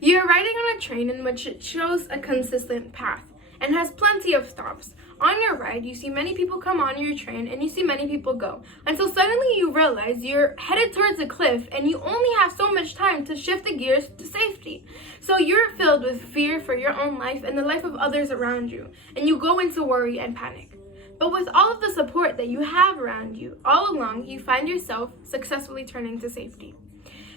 You're riding on a train in which it shows a consistent path and has plenty of stops. On your ride, you see many people come on your train and you see many people go, until suddenly you realize you're headed towards a cliff and you only have so much time to shift the gears to safety. So you're filled with fear for your own life and the life of others around you, and you go into worry and panic. But with all of the support that you have around you, all along you find yourself successfully turning to safety.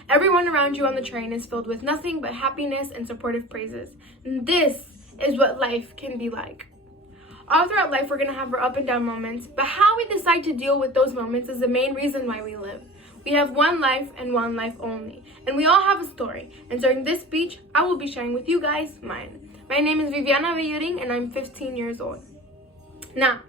Everyone around you on the train is filled with nothing but happiness and supportive praises. And this is what life can be like. All throughout life, we're going to have our up and down moments, but how we decide to deal with those moments is the main reason why we live. We have one life and one life only, and we all have a story. And during this speech, I will be sharing with you guys mine. My name is Viviana Villaring, and I'm 15 years old. Now,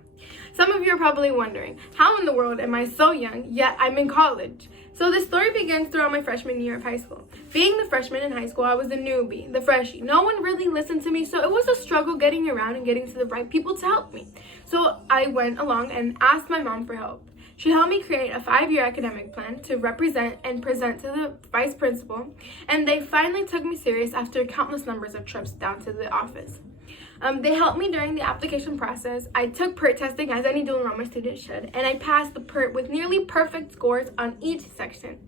some of you are probably wondering, how in the world am I so young, yet I'm in college? So this story begins throughout my freshman year of high school. Being the freshman in high school, I was the newbie, the freshie. No one really listened to me, so it was a struggle getting around and getting to the right people to help me. So I went along and asked my mom for help. She helped me create a 5-year academic plan to represent and present to the vice principal, and they finally took me serious after countless numbers of trips down to the office. They helped me during the application process. I took PERT testing as any dual enrollment student should, and I passed the PERT with nearly perfect scores on each section.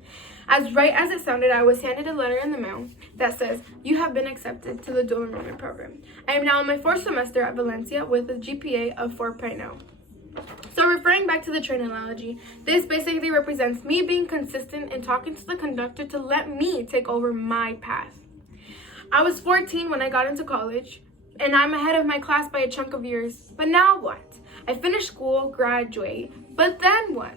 As right as it sounded, I was handed a letter in the mail that says, "You have been accepted to the dual enrollment program." I am now in my 4th semester at Valencia with a GPA of 4.0. So referring back to the train analogy, this basically represents me being consistent and talking to the conductor to let me take over my path. I was 14 when I got into college, and I'm ahead of my class by a chunk of years. But now what? I finished school, graduate, but then what?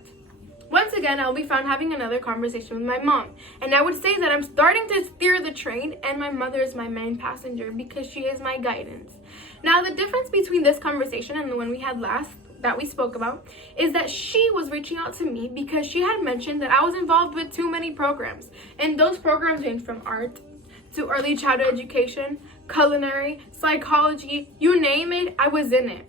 Once again, I'll be found having another conversation with my mom, and I would say that I'm starting to steer the train, and my mother is my main passenger because she is my guidance. Now, the difference between this conversation and the one we had last that we spoke about is that she was reaching out to me because she had mentioned that I was involved with too many programs, and those programs range from art to early childhood education, culinary, psychology, you name it, I was in it.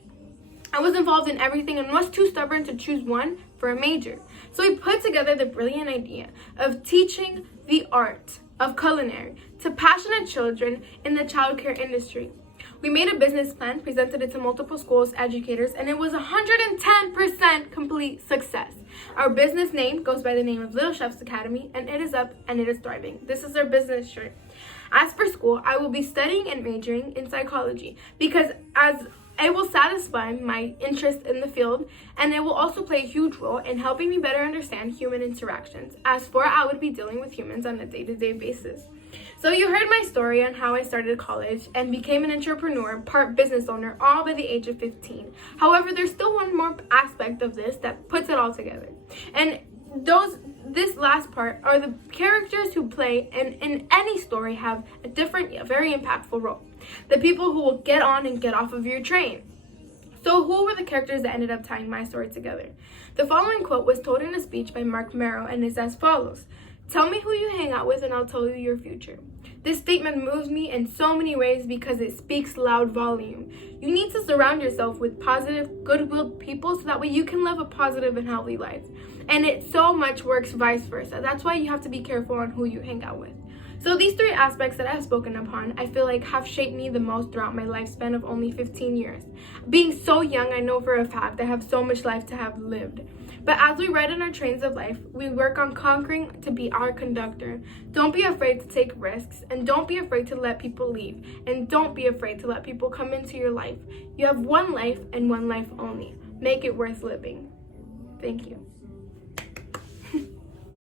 I was involved in everything and was too stubborn to choose one for a major. So we put together the brilliant idea of teaching the art of culinary to passionate children in the childcare industry. We made a business plan, presented it to multiple schools, educators, and it was 110% complete success. Our business name goes by the name of Little Chefs Academy, and it is up and it is thriving. This is our business shirt. As for school, I will be studying and majoring in psychology because as it will satisfy my interest in the field, and it will also play a huge role in helping me better understand human interactions. As for I would be dealing with humans on a day-to-day basis. So you heard my story on how I started college and became an entrepreneur, part business owner, all by the age of 15. However, there's still one more aspect of this that puts it all together. And this last part are the characters who play in any story have a different, very impactful role. The people who will get on and get off of your train. So who were the characters that ended up tying my story together? The following quote was told in a speech by Mark Merrow and is as follows: "Tell me who you hang out with and I'll tell you your future." This statement moves me in so many ways because it speaks loud volume. You need to surround yourself with positive, good-willed people so that way you can live a positive and healthy life. And it so much works vice versa. That's why you have to be careful on who you hang out with. So these 3 aspects that I've spoken upon, I feel like have shaped me the most throughout my lifespan of only 15 years. Being so young, I know for a fact I have so much life to have lived. But as we ride on our trains of life, we work on conquering to be our conductor. Don't be afraid to take risks, and don't be afraid to let people leave, and don't be afraid to let people come into your life. You have one life and one life only. Make it worth living. Thank you.